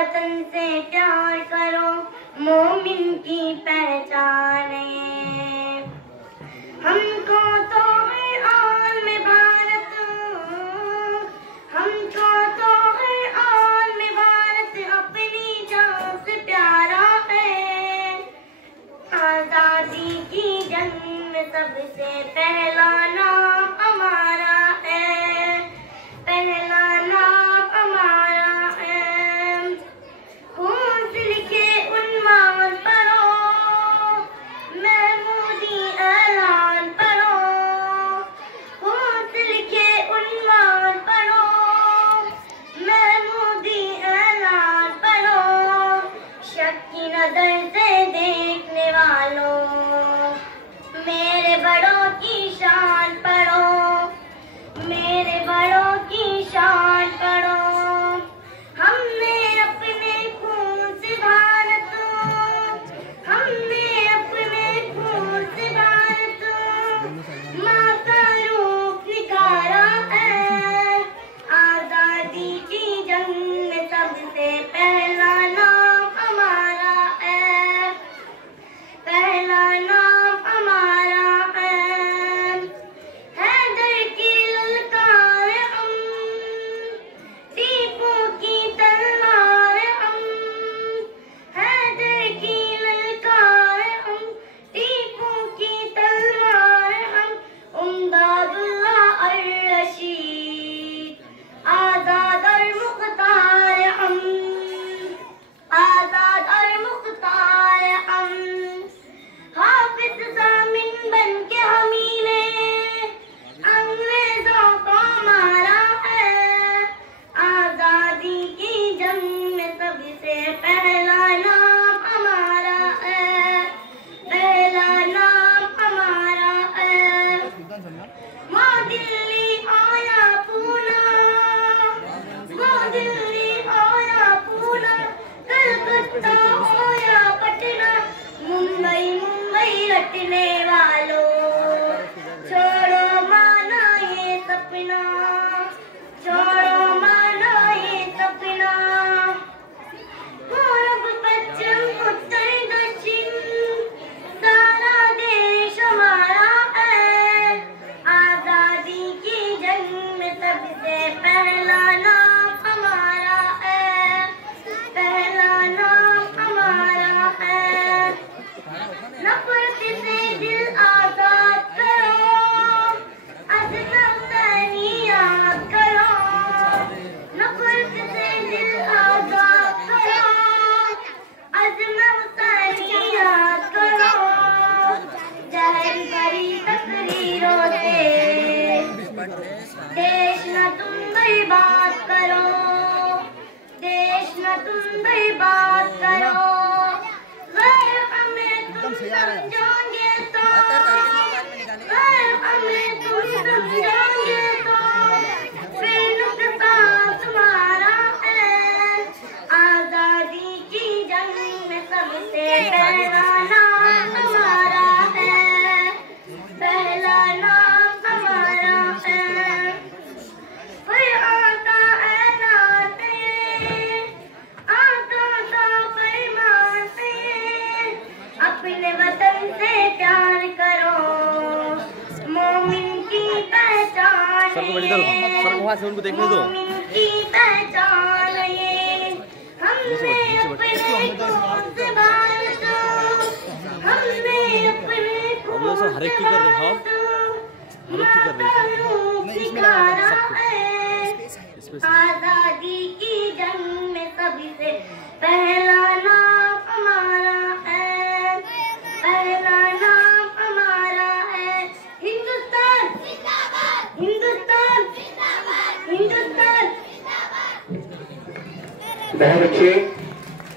वतन से प्यार करो, मोमिन की पहचान है। हमको तो है आन में भारत, हमको तो है आन में भारत, अपनी जान से प्यारा है। आजादी की जंग में सबसे पहला नाम हमारा है, पहला नाम हमारा है। खून से लिखे उन्वान पढ़ो, महमूदी ऐलान पढ़ो। खून से लिखे उन्वान पढ़ो, महमूदी ऐलान पढ़ो। शक की नजर से देखने वालों, मेरे बड़ों की शान पढ़ो, मेरे बड़ों की शान पढ़ो। हमने अपने खून से भारत, हमने अपने खून से भारत माँ का रूप निखारा है। आजादी की जंग में सबसे पहला नाम हमारा है, पहला नाम हमारा है। हैदर की ललकार हम, टीपू की तलवार हम। हैदर की ललकार हम, टीपू की तलवार हम। उमदादुल्लाह और रशीद, आजाद और मुख्तार हम, आजाद और मुख्तार हम। हाफिज जामिन बन के हमी ने अंग्रेजों को मारा है। आजादी की जंग में सबसे पहला नाम हमारा है, पहला नाम हमारा है। वो दिल्ली हो या पूना, वो दिल्ली हो या पूना, कलकत्ता हो या पटना, मुंबई मुंबई रटने वालों, छोड़ो माना ये सपना, छोड़ो माना ये सपना। पूरब पश्चिम उत्तर दक्षिण सारा देश हमारा है। आजादी की जंग में सबसे पहला नाम हमारा है, पहला नाम हमारा है। नफरत से दिल आजाद करो, अज़्म तनी याद करो। नफरत से दिल आजाद करो, अज़्म तनी याद करो। जहर भरी तकरीरों से देश न तुम बर्बाद करो, देश न तुम बर्बाद करो। गैर हमें तुम समझोगे तो, गैर हमें तुम समझोगे तो, फिर नुकता तुम्हारा है। आजादी की जंग में सबसे पहला नाम हमारा है, पहला नाम हमारा है। कोई आता है नाते, आता सा फरमान से, अपने वतन से प्यार करो, मोमिन की पहचान है, मोमिन की पहचान है। हमने अपने खून से भारत, हमने अपने खून से भारत माँ का रूप निखारा है। आजादी की जंग में सबसे पहला नाम हमारा है, पहला नाम हमारा है। हिंदुस्तान हिंदुस्तान हिंदुस्तान। बहन बच्चे